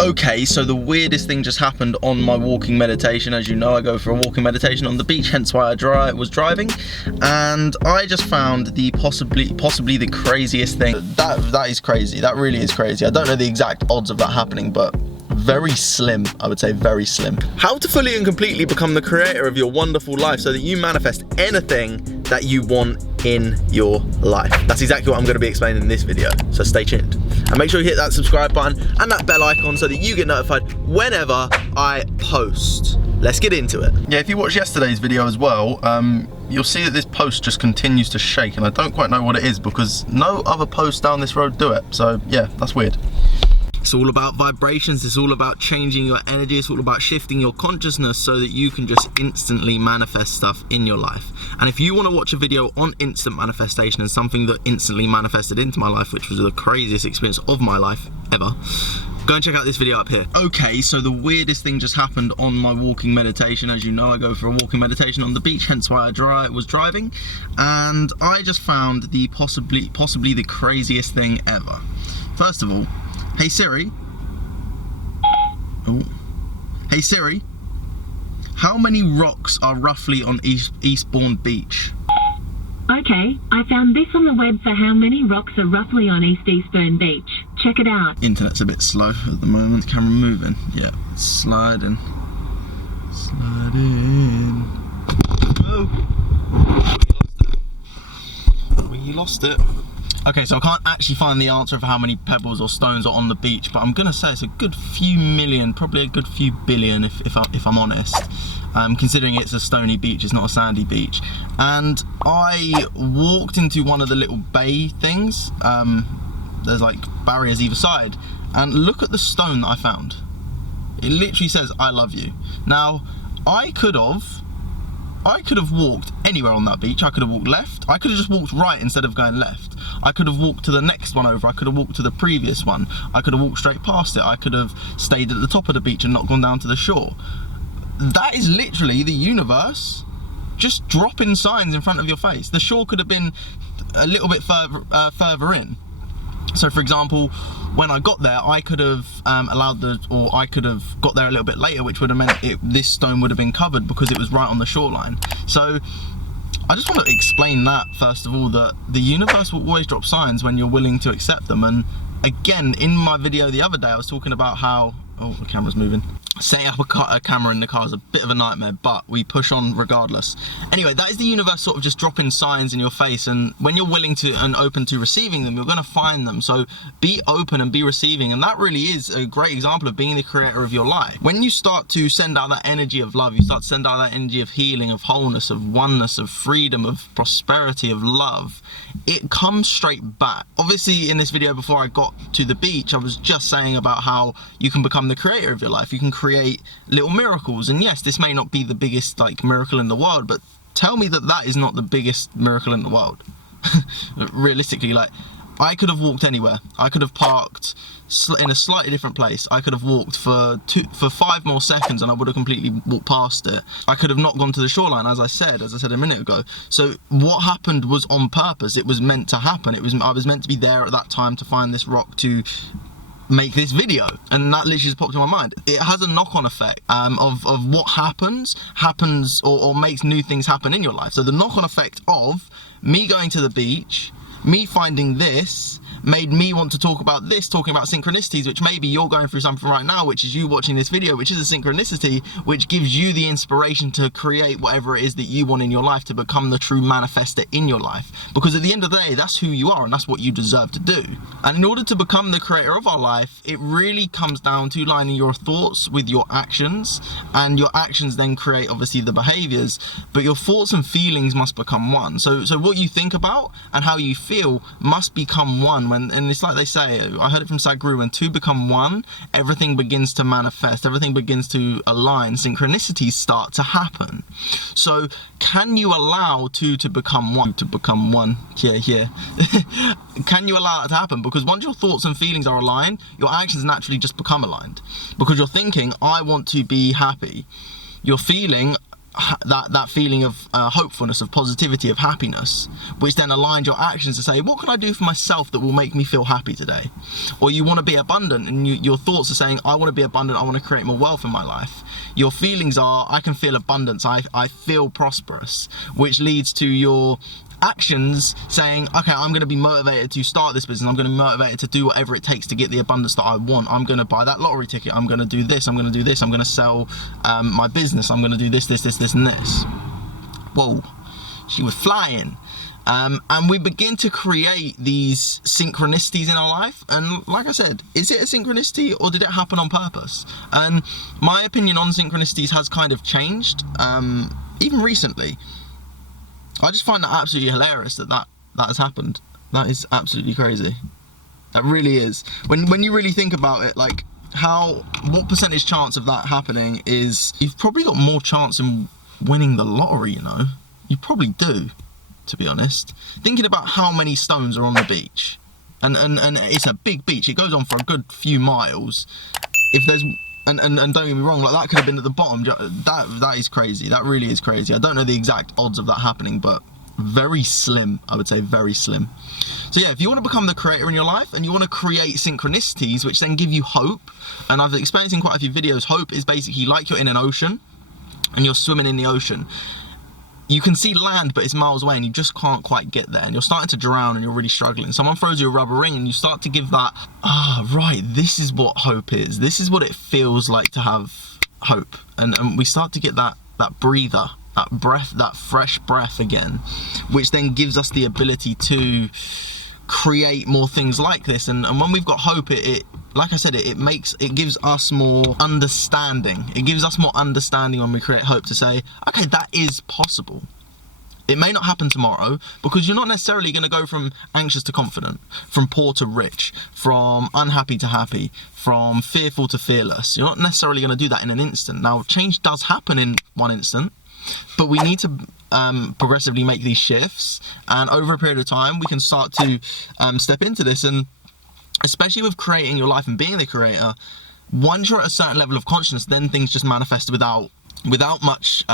Okay, so the weirdest thing just happened on my walking meditation. As you know, I go for a walking meditation on the beach, hence why I was driving, and I just found the possibly the craziest thing. That is crazy. That really is crazy. I don't know the exact odds of that happening, but very slim, I would say, very slim. How to fully and completely become the creator of your wonderful life so that you manifest anything that you want in your life. That's exactly what I'm going to be explaining in this video, so stay tuned. And make sure you hit that subscribe button and that bell icon so that you get notified whenever I post. Let's get into it. Yeah, if you watched yesterday's video as well, you'll see that this post just continues to shake, and I don't quite know what it is because no other posts down this road do it. So yeah, that's weird. It's all about vibrations, it's all about changing your energy, it's all about shifting your consciousness so that you can just instantly manifest stuff in your life. And if you want to watch a video on instant manifestation and something that instantly manifested into my life, which was the craziest experience of my life ever, go and check out this video up here. Okay, so the weirdest thing just happened on my walking meditation. As you know, I go for a walking meditation on the beach, hence why I was driving, and I just found the possibly the craziest thing ever. First of all, hey Siri. Oh. Hey Siri. How many rocks are roughly on Eastbourne Beach? Okay, I found this on the web for how many rocks are roughly on Eastbourne Beach. Check it out. Internet's a bit slow at the moment. Camera moving. Yeah, it's sliding. Slide in. Oh. We lost it. Okay, so I can't actually find the answer of how many pebbles or stones are on the beach, but I'm gonna say it's a good few million, probably a good few billion if I'm honest. Considering it's a stony beach, it's not a sandy beach. And I walked into one of the little bay things. There's like barriers either side, and look at the stone that I found. It literally says, "I love you." Now, I could have walked anywhere on that beach. I could have walked left. I could have just walked right instead of going left. I could have walked to the next one over. I could have walked to the previous one. I could have walked straight past it. I could have stayed at the top of the beach and not gone down to the shore. That is literally the universe just dropping signs in front of your face. The shore could have been a little bit further in. So for example, when I got there, I could have I could have got there a little bit later, which would have meant this stone would have been covered because it was right on the shoreline. So I just want to explain that, first of all, that the universe will always drop signs when you're willing to accept them. And again, in my video the other day, I was talking about how, oh, the camera's moving. Setting up a camera in the car is a bit of a nightmare, but we push on regardless. Anyway, that is the universe sort of just dropping signs in your face, and when you're willing to and open to receiving them, you're going to find them. So be open and be receiving, and that really is a great example of being the creator of your life. When you start to send out that energy of love, you start to send out that energy of healing, of wholeness, of oneness, of freedom, of prosperity, of love, it comes straight back. Obviously, in this video before I got to the beach, I was just saying about how you can become the creator of your life. You can create little miracles, and yes, this may not be the biggest miracle in the world, but tell me that is not the biggest miracle in the world. Realistically, I could have walked anywhere. I could have parked in a slightly different place. I could have walked for 5 more seconds and I would have completely walked past it. I could have not gone to the shoreline, as I said a minute ago. So what happened was on purpose. It was meant to happen. I was meant to be there at that time to find this rock to make this video, and that literally just popped in my mind. It has a knock-on effect of what happens or makes new things happen in your life. So the knock-on effect of me going to the beach, me finding this, made me want to talk about this, talking about synchronicities, which maybe you're going through something right now, which is you watching this video, which is a synchronicity, which gives you the inspiration to create whatever it is that you want in your life, to become the true manifester in your life. Because at the end of the day, that's who you are and that's what you deserve to do. And in order to become the creator of our life, it really comes down to lining your thoughts with your actions, and your actions then create obviously the behaviors, but your thoughts and feelings must become one. So what you think about and how you feel must become one. And it's like they say, I heard it from Sadhguru, when two become one, everything begins to manifest, everything begins to align, synchronicities start to happen. So can you allow two to become one? Yeah. Can you allow that to happen? Because once your thoughts and feelings are aligned, your actions naturally just become aligned. Because you're thinking, I want to be happy. You're feeling, that feeling of hopefulness, of positivity, of happiness, which then aligned your actions to say, what can I do for myself that will make me feel happy today? Or you want to be abundant, and your thoughts are saying, I want to be abundant, I want to create more wealth in my life. Your feelings are, I can feel abundance, I feel prosperous, which leads to your actions saying, okay, I'm going to be motivated to start this business, I'm going to be motivated to do whatever it takes to get the abundance that I want. I'm going to buy that lottery ticket, I'm going to do this, I'm going to do this, I'm going to sell my business, I'm going to do this and this. Whoa, she was flying. And we begin to create these synchronicities in our life, and like I said, is it a synchronicity or did it happen on purpose? And my opinion on synchronicities has kind of changed, even recently. I just find that absolutely hilarious that has happened. That is absolutely crazy. That really is. When you really think about it, like what percentage chance of that happening is, you've probably got more chance in winning the lottery, you know. You probably do, to be honest. Thinking about how many stones are on the beach, and it's a big beach, it goes on for a good few miles. If there's and don't get me wrong, like that could have been at the bottom. That is crazy. That really is crazy. I don't know the exact odds of that happening, but very slim, I would say, very slim. So yeah, if you want to become the creator in your life and you want to create synchronicities which then give you hope, and I've experienced in quite a few videos, hope is basically like you're in an ocean and you're swimming in the ocean. You can see land, but it's miles away and you just can't quite get there, and you're starting to drown and you're really struggling. Someone throws you a rubber ring and you start to give that, right, this is what hope is. This is what it feels like to have hope. And we start to get that breather, that breath, that fresh breath again, which then gives us the ability to create more things like this. And when we've got hope, it like I said, it gives us more understanding. It gives us more understanding when we create hope to say, okay, that is possible. It may not happen tomorrow, because you're not necessarily going to go from anxious to confident, from poor to rich, from unhappy to happy, from fearful to fearless. You're not necessarily going to do that in an instant. Now, change does happen in one instant, but we need to progressively make these shifts, and over a period of time we can start to step into this. And especially with creating your life and being the creator, once you're at a certain level of consciousness, then things just manifest without much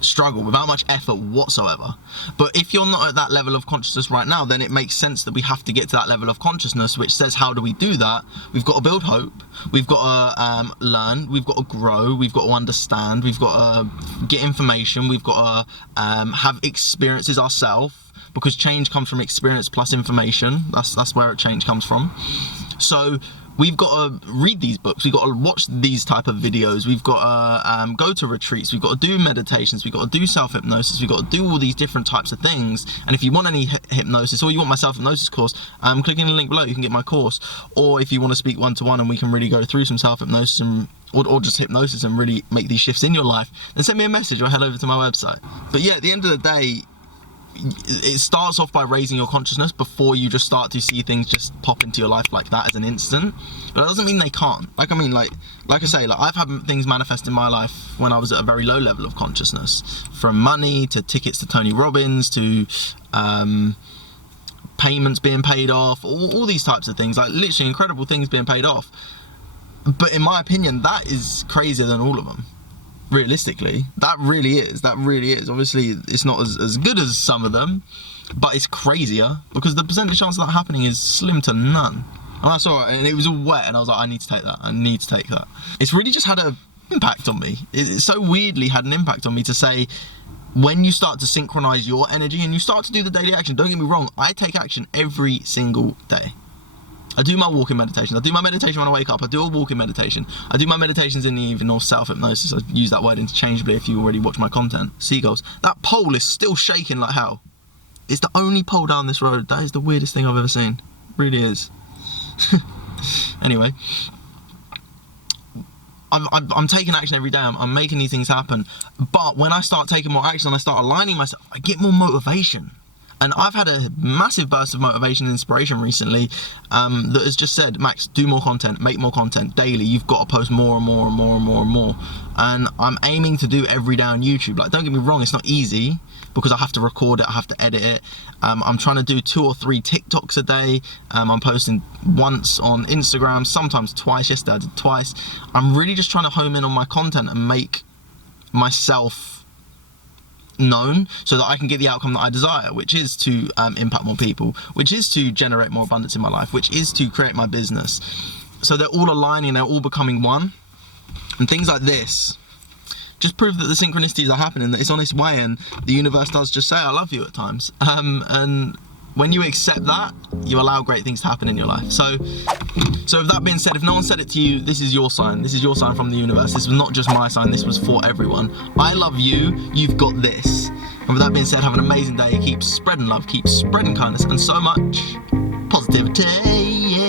struggle, without much effort whatsoever. But if you're not at that level of consciousness right now, then it makes sense that we have to get to that level of consciousness, which says, how do we do that? We've got to build hope, we've got to learn, we've got to grow, we've got to understand, we've got to get information, we've got to have experiences ourselves, because change comes from experience plus information. That's where change comes from. So we've got to read these books, we've got to watch these type of videos, we've got to go to retreats, we've got to do meditations, we've got to do self-hypnosis, we've got to do all these different types of things. And if you want any hypnosis, or you want my self-hypnosis course, click in the link below, you can get my course. Or if you want to speak one-to-one and we can really go through some self-hypnosis or just hypnosis and really make these shifts in your life, then send me a message or head over to my website. But yeah, at the end of the day, it starts off by raising your consciousness before you just start to see things just pop into your life like that as an instant. But that doesn't mean they can't. Like I say, I've had things manifest in my life when I was at a very low level of consciousness, from money to tickets to Tony Robbins to payments being paid off, all these types of things, like literally incredible things being paid off. But in my opinion, that is crazier than all of them. Realistically, that really is. Obviously, it's not as good as some of them, but it's crazier, because the percentage chance of that happening is slim to none. And I saw it, and it was all wet, and I was like, I need to take that. It's really just had an impact on me. It so weirdly had an impact on me to say, when you start to synchronize your energy and you start to do the daily action, don't get me wrong, I take action every single day. I do my walking meditations. I do my meditation when I wake up. I do a walking meditation. I do my meditations in the evening, or self-hypnosis. I use that word interchangeably if you already watch my content. Seagulls. That pole is still shaking like hell. It's the only pole down this road. That is the weirdest thing I've ever seen. It really is. Anyway. I'm taking action every day. I'm making these things happen. But when I start taking more action and I start aligning myself, I get more motivation. And I've had a massive burst of motivation and inspiration recently that has just said, Max, do more content, make more content daily. You've got to post more and more and more and more and more. And I'm aiming to do every day on YouTube. Like, don't get me wrong, it's not easy, because I have to record it, I have to edit it. I'm trying to do 2 or 3 TikToks a day. I'm posting once on Instagram, sometimes twice. Yesterday I did twice. I'm really just trying to home in on my content and make myself known so that I can get the outcome that I desire, which is to impact more people, which is to generate more abundance in my life, which is to create my business. So they're all aligning, they're all becoming one. And things like this just prove that the synchronicities are happening, that it's on its way, and the universe does just say I love you at times. And when you accept that, you allow great things to happen in your life. So with that being said, if no one said it to you, this is your sign. This is your sign from the universe. This was not just my sign, this was for everyone. I love you, you've got this. And with that being said, have an amazing day. Keep spreading love, keep spreading kindness, and so much positivity. Yeah.